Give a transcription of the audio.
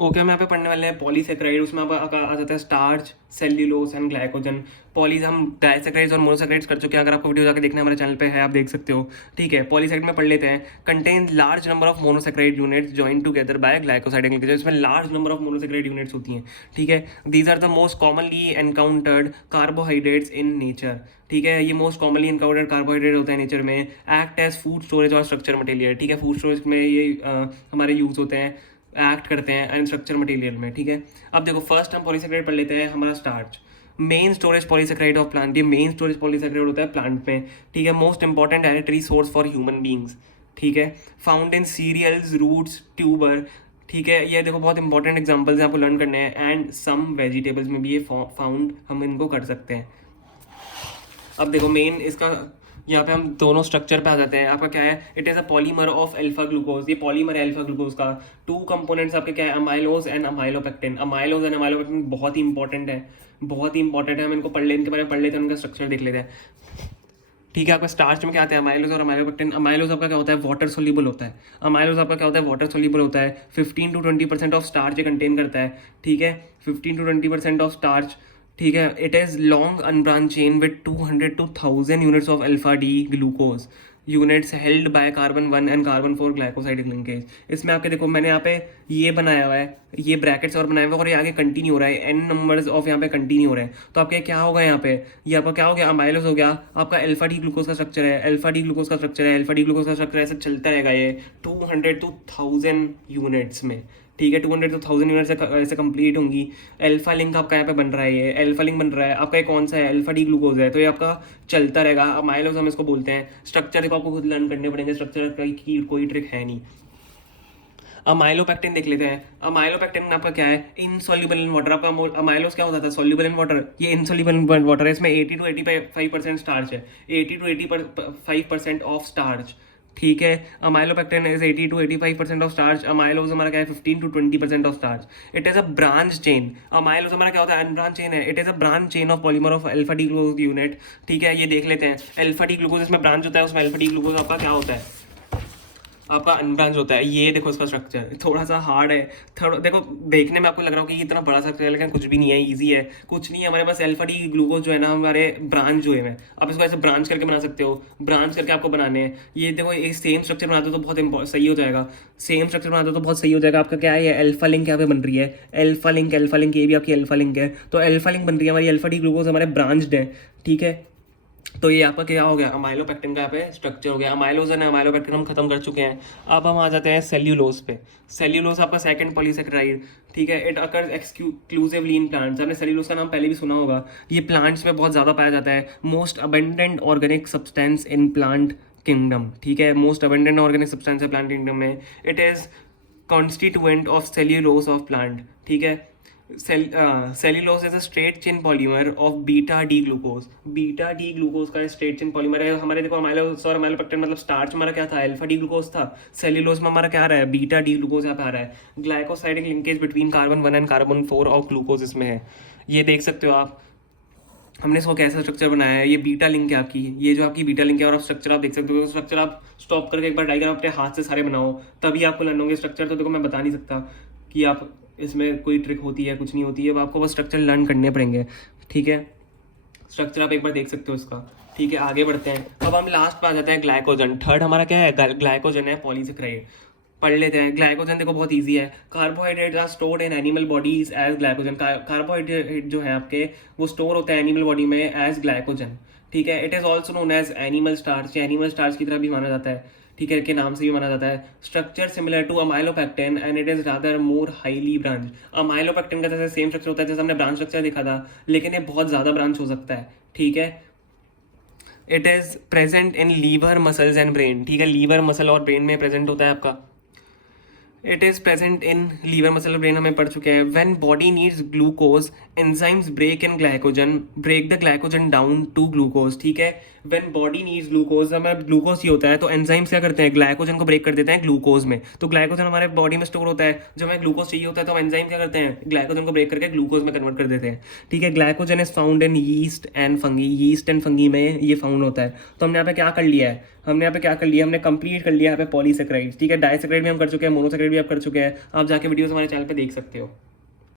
Okay, हम यहाँ पे पढ़ने वाले हैं पॉलीसेक्राइड। उसमें आ जाता है starch, cellulose and glycogen. Pauli's हम डाइसेक्राइड्स और मोनोसेक्राइड्स कर चुके हैं। अगर आपको वीडियो जाकर देखना है हमारे चैनल पे है, आप देख सकते हो। ठीक है, पॉलीसेक्राइड में पढ़ लेते हैं। Contain large number of monosaccharide units join together by glycoside linkage. इसमें large number of monosaccharide units होती हैं। ठीक है, these are the most commonly encountered carbohydrates in nature. ठीक है, ये मोस्ट कॉमनली एनकाउंटर्ड कार्बोहाइड्रेट होता है नेचर में। एक्ट एज फूड स्टोरेज और स्ट्रक्चर मटेरियल। ठीक है, फूड स्टोरेज में ये हमारे यूज होते हैं, एक्ट करते हैं एंड स्ट्रक्चर मटेरियल में। ठीक है, अब देखो फर्स्ट हम पॉलीसेक्राइड पढ़ लेते हैं। हमारा starch, main storage polysaccharide of plant. ये मेन स्टोरेज पॉलीसेक्राइड होता है प्लांट में। ठीक है, most important directory source for human beings. ठीक है, found in cereals, roots, tuber. ठीक है, ये देखो बहुत इंपॉर्टेंट एग्जाम्पल्स आपको लर्न करने हैं। एंड सम वेजिटेबल्स में भी ये फाउंड हम इनको कर सकते हैं। अब देखो मेन इसका, यहाँ पे हम दोनों स्ट्रक्चर पे आ जाते हैं। आपका क्या है, it is a polymer of alpha glucose. ये पॉलीमर है अल्फा ग्लूकोज का। टू कंपोनेंट्स आपके क्या है, amylose and amylopectin. Amylose and amylopectin बहुत ही इंपॉर्टेंट है, बहुत ही इंपॉर्टेंट है। हम इनको पढ़ ले, इनके बारे में पढ़ लेते हैं, उनका स्ट्रक्चर देख लेते हैं। ठीक है, आपका स्टार्च में क्या आते हैं, अमाइलोज और अमाइलोपेक्टिन। अमाइलोज आपका क्या होता है, वाटर सोल्यूबल होता है। अमाइलोज आपका क्या होता है, वाटर सोल्यूबल होता है। 15 to 20% ऑफ स्टार्च ये कंटेन करता है। ठीक है, 15 to 20% ऑफ स्टार्च। ठीक है, it is long unbranch chain with 200 to 1000 units of alpha D glucose units held by carbon 1 and carbon 4 glycoside linkage. इसमें आपके देखो मैंने यहाँ पे ये बनाया हुआ है, ये ब्रैकेट्स और बनाए हुए हैं, और ये आगे कंटिन्यू हो रहा है, एन नंबर्स ऑफ यहाँ पे कंटिन्यू हो रहे हैं। तो आपके क्या होगा यहाँ पे, ये आपका क्या हो गया, अमाइलोज हो गया। आपका अल्फा डी ग्लूकोज का स्ट्रक्चर है, अल्फा डी ग्लूकोज का स्ट्रक्चर है, अल्फा डी ग्लूकोज का स्ट्रक्चर ऐसे चलता रहेगा ये 200 to 1000 यूनिट्स में। ठीक है, 200 to 1000 यूनिट ऐसे कंप्लीट होंगी। अल्फा लिंक आपका यहाँ पे बन रहा है, ये अल्फा लिंक बन रहा है। आपका ये कौन सा है, अल्फा डी ग्लूकोज है। तो ये आपका चलता रहेगा। अमाइलोज हम इसको बोलते हैं। स्ट्रक्चर देखो आपको खुद लर्न करने पड़ेंगे, स्ट्रक्चर की कोई ट्रिक है नहीं। अमाइलोपेक्टिन देख लेते हैं। अमाइलोपेक्टिन आपका क्या है, इनसॉल्युबल इन वाटर। आपका अमाइलोज क्या होता था, सॉल्युबल इन वाटर। ये इनसॉल्युबल इन वाटर है। इसमें 80 to 85% स्टार्च है, 80 to 85% ऑफ स्टार्च। ठीक है, amylopectin is 80 to 85% of starch. Amylose हमारा क्या है, 15 to 20% of starch. It is a branch chain. Amylose हमारा क्या होता है, अनब्रांच चेन है। It is a branch chain of polymer of alpha D glucose unit. ठीक है, ये देख लेते हैं। अल्फा डी ग्लूकोज इसमें ब्रांच होता है, उसमें अल्फा डी ग्लूकोज आपका क्या होता है, आपका अनब्रांच होता है। ये देखो इसका स्ट्रक्चर थोड़ा सा हार्ड है। थोड़ा देखो, देखने में आपको लग रहा हो कि ये इतना बड़ा स्ट्रक्चर है, लेकिन कुछ भी नहीं है, इजी है। कुछ नहीं है, हमारे पास अल्फा डी ग्लूकोज जो है ना, हमारे ब्रांच जो है, आप इसको ऐसे ब्रांच करके बना सकते हो। ब्रांच करके आपको बनाने हैं। ये देखो, एक सेम स्ट्रक्चर बना दो तो बहुत सही हो जाएगा। सेम स्ट्रक्चर बना दो तो बहुत सही हो जाएगा। आपका क्या है, ये अल्फा लिंक यहाँ पे बन रही है। अल्फा लिंक, अल्फा लिंक, ये भी आपकी अल्फा लिंक है। तो अल्फा लिंक बन रही है हमारी, अल्फा डी ग्लूकोज हमारे ब्रांच्ड है। ठीक है, तो ये आपका क्या हो गया, अमाइलोपेक्टिन का यहाँ पे स्ट्रक्चर हो गया। अमाइलोज एंड अमाइलोपेक्टिन हम खत्म कर चुके हैं। अब हम आ जाते हैं सेल्यूलोज पे। सेल्यूलोज आपका सेकंड पॉलीसेक्राइड। ठीक है, it occurs exclusively in plants. आपने सेल्यूलोज का नाम पहले भी सुना होगा। ये प्लांट्स में बहुत ज़्यादा पाया जाता है। Most abundant organic substance in plant kingdom. ठीक है, मोस्ट अबेंडेंट ऑर्गेनिक सब्सटेंस है प्लांट किंगडम में। It is constituent of cellulose of plant. ठीक है, cellulose is a straight chain polymer of beta D glucose. Beta D glucose का straight chain polymer है। हमारे देखो अमाइलोज और अमाइलोपेक्टिन मतलब स्टार्च हमारा क्या था, अल्फा डी ग्लूकोज था। सेल्यूलोज में हमारा क्या आ रहा है, बीटा डी ग्लूकोज यहाँ पे आ रहा है। Glycosidic linkage between carbon 1 and carbon 4 और ग्लूकोज इसमें है। ये देख सकते हो आप, हमने इसको कैसा स्ट्रक्चर बनाया है। ये बीटा लिंक है आपकी, ये जो आपकी बीटा लिंक है। और आप स्ट्रक्चर आप देख सकते हो, स्ट्रक्चर आप स्टॉप करके एक बार डायग्राम अपने हाथ से सारे बनाओ, तभी आपको लर्न होंगे। स्ट्रक्चर तो देखो मैं बता नहीं सकता कि आप इसमें कोई ट्रिक होती है, कुछ नहीं होती है। अब आपको बस स्ट्रक्चर लर्न करने पड़ेंगे। ठीक है, स्ट्रक्चर आप एक बार देख सकते हो इसका। ठीक है, आगे बढ़ते हैं। अब हम लास्ट पे आ जाते हैं ग्लाइकोजन। थर्ड हमारा क्या है, ग्लाइकोजन है पॉलीसेक्राइड। पढ़ लेते हैं। ग्लाइकोजन देखो बहुत इजी है। Carbohydrate are stored in animal bodies as glycogen. Carbohydrate जो है आपके, वो स्टोर होता है एनिमल बॉडी में एज ग्लाइकोजन। ठीक है, it is also known as animal starch. Animal starch की तरह भी माना जाता है। ठीक है, के नाम से भी माना जाता है। Structure similar to amylopectin and it is rather more highly branch. Amylopectin का जैसे सेम स्ट्रक्चर होता है, जैसे हमने ब्रांच स्ट्रक्चर देखा था, लेकिन ये बहुत ज़्यादा ब्रांच हो सकता है। ठीक है, it is present in liver muscles and brain. ठीक है, लीवर मसल और ब्रेन में प्रेजेंट होता है आपका। It is present in liver muscle brain, हमें पढ़ चुके हैं। When body needs glucose, enzymes break in glycogen, break the glycogen down to glucose. ठीक है, व्हेन बॉडी नीड्स ग्लूकोज, हमें ग्लूकोज ही होता है, तो एंजाइम्स क्या करते हैं, ग्लाइकोजन को ब्रेक कर देते हैं ग्लूकोज में। तो ग्लाइकोजन हमारे बॉडी में स्टोर होता है। जब हमें ग्लूकोज चाहिए होता है तो हम एंजाइम क्या करते हैं, ग्लाइकोजन को ब्रेक करके ग्लूकोज में कन्वर्ट कर देते हैं। ठीक है, glycogen is found in yeast and fungi. Yeast and fungi में ये फाउंड होता है। तो हमने यहाँ पे क्या कर लिया है, हमने यहाँ पे क्या कर लिया, हमने कंप्लीट कर लिया यहाँ पे पॉलीसेक्राइड्स, ठीक है। डाइसेक्राइड भी हम कर चुके हैं, मोनोसेक्राइड भी आप कर चुके हैं, आप जाके वीडियोस हमारे चैनल पे देख सकते हो।